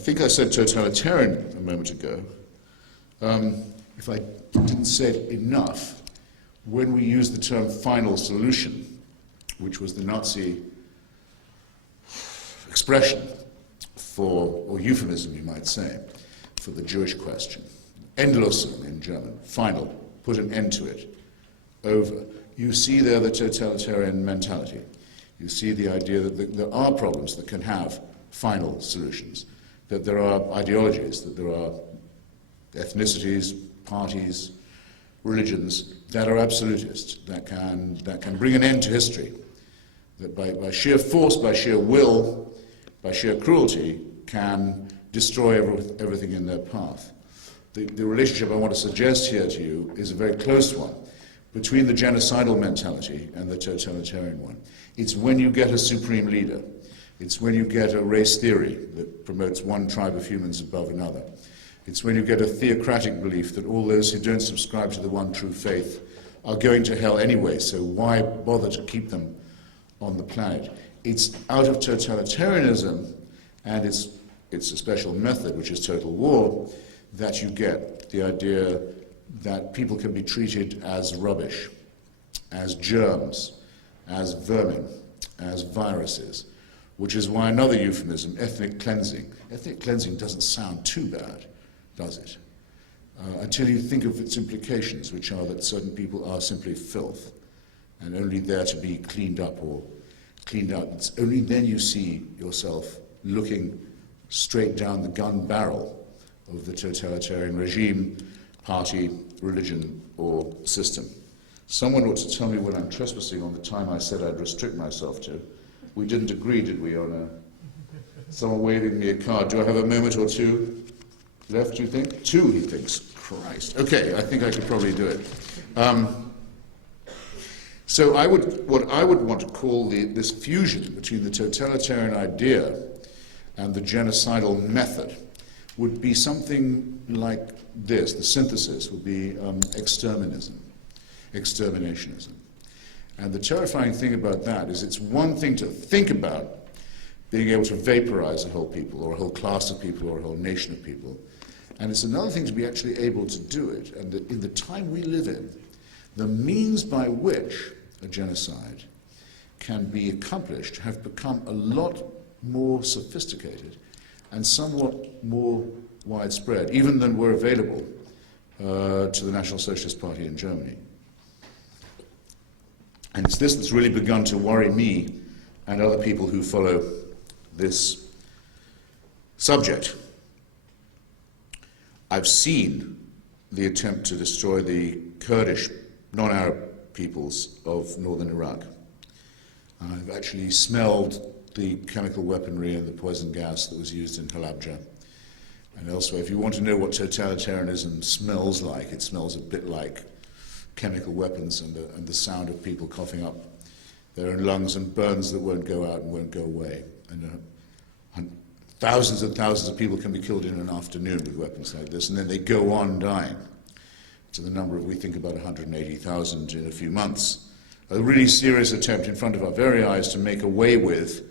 think I said totalitarian a moment ago. If I didn't say it enough, when we use the term final solution, which was the Nazi expression for, or euphemism you might say, for the Jewish question, Endlösung in German, final, put an end to it, over. You see there the totalitarian mentality. You see the idea that there are problems that can have final solutions, that there are ideologies, that there are ethnicities, parties, religions that are absolutist, that can bring an end to history, that by sheer force, by sheer will, by sheer cruelty, can destroy everything in their path. The relationship I want to suggest here to you is a very close one between the genocidal mentality and the totalitarian one. It's when you get a supreme leader. It's when you get a race theory that promotes one tribe of humans above another. It's when you get a theocratic belief that all those who don't subscribe to the one true faith are going to hell anyway, so why bother to keep them on the planet? It's out of totalitarianism and its a special method, which is total war, that you get the idea that people can be treated as rubbish, as germs, as vermin, as viruses, which is why another euphemism, ethnic cleansing. Ethnic cleansing doesn't sound too bad, does it? Until you think of its implications, which are that certain people are simply filth and only there to be cleaned up or cleaned out. It's only then you see yourself looking straight down the gun barrel of the totalitarian regime, party, religion, or system. Someone ought to tell me when I'm trespassing on the time I said I'd restrict myself to. We didn't agree, did we, on someone waving me a card. Do I have a moment or two left, do you think? 2, he thinks. Christ. Okay, I think I could probably do it. So what I would want to call this fusion between the totalitarian idea and the genocidal method would be something like this. The synthesis would be exterminationism. And the terrifying thing about that is it's one thing to think about being able to vaporize a whole people or a whole class of people or a whole nation of people. And it's another thing to be actually able to do it. And in the time we live in, the means by which a genocide can be accomplished have become a lot more sophisticated and somewhat more widespread, even than were available to the National Socialist Party in Germany. And it's this that's really begun to worry me and other people who follow this subject. I've seen the attempt to destroy the Kurdish, non-Arab peoples of northern Iraq. I've actually smelled the chemical weaponry and the poison gas that was used in Halabja and elsewhere. If you want to know what totalitarianism smells like, it smells a bit like chemical weapons and the sound of people coughing up their own lungs and burns that won't go out and won't go away. And thousands and thousands of people can be killed in an afternoon with weapons like this, and then they go on dying to the number of, we think, about 180,000 in a few months. A really serious attempt in front of our very eyes to make away with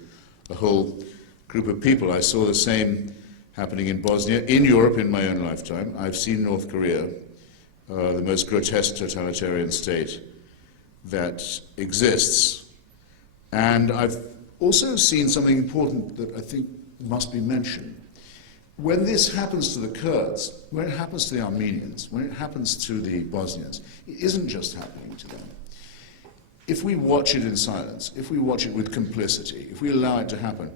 a whole group of people. I saw the same happening in Bosnia, in Europe in my own lifetime. I've seen North Korea, the most grotesque totalitarian state that exists. And I've also seen something important that I think must be mentioned. When this happens to the Kurds, when it happens to the Armenians, when it happens to the Bosnians, it isn't just happening to them. If we watch it in silence, if we watch it with complicity, if we allow it to happen,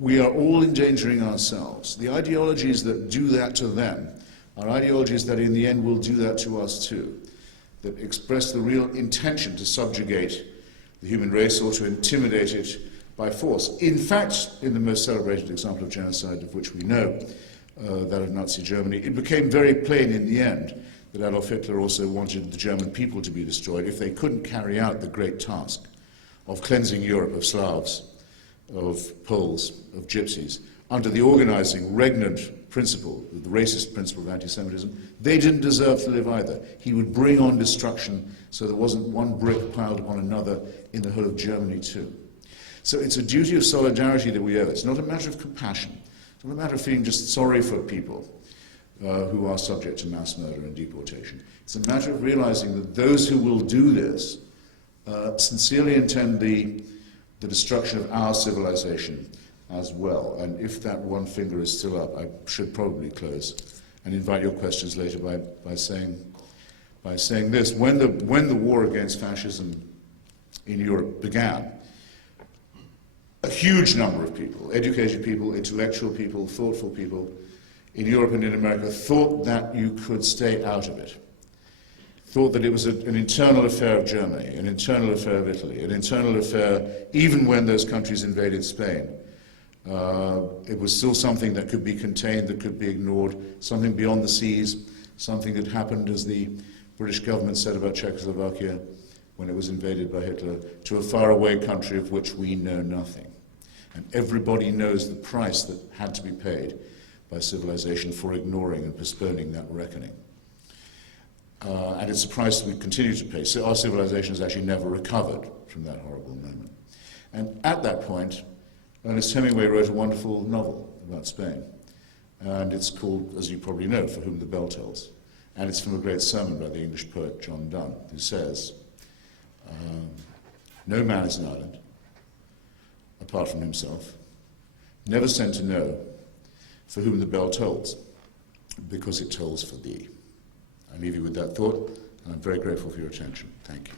we are all endangering ourselves. The ideologies that do that to them are ideologies that in the end will do that to us too, that express the real intention to subjugate the human race or to intimidate it by force. In fact, in the most celebrated example of genocide of which we know, that of Nazi Germany, it became very plain in the end that Adolf Hitler also wanted the German people to be destroyed if they couldn't carry out the great task of cleansing Europe of Slavs, of Poles, of Gypsies, under the organizing, regnant principle, the racist principle of anti-Semitism. They didn't deserve to live either. He would bring on destruction so there wasn't one brick piled upon another in the whole of Germany too. So it's a duty of solidarity that we owe. It's not a matter of compassion. not a matter of feeling just sorry for people who are subject to mass murder and deportation. It's a matter of realizing that those who will do this sincerely intend the destruction of our civilization as well. And if that one finger is still up, I should probably close and invite your questions later by saying this. When the war against fascism in Europe began, a huge number of people, educated people, intellectual people, thoughtful people in Europe and in America thought that you could stay out of it, thought that it was an internal affair of Germany, an internal affair of Italy, an internal affair even when those countries invaded Spain. It was still something that could be contained, that could be ignored, something beyond the seas, something that happened, as the British government said about Czechoslovakia when it was invaded by Hitler, to a faraway country of which we know nothing. And everybody knows the price that had to be paid by civilization for ignoring and postponing that reckoning. And it's a price that we continue to pay. So our civilization has actually never recovered from that horrible moment. And at that point, Ernest Hemingway wrote a wonderful novel about Spain. And it's called, as you probably know, For Whom the Bell Tolls. And it's from a great sermon by the English poet John Donne, who says, no man is an island, apart from himself, never sent to know for whom the bell tolls, because it tolls for thee. I leave you with that thought, and I'm very grateful for your attention. Thank you.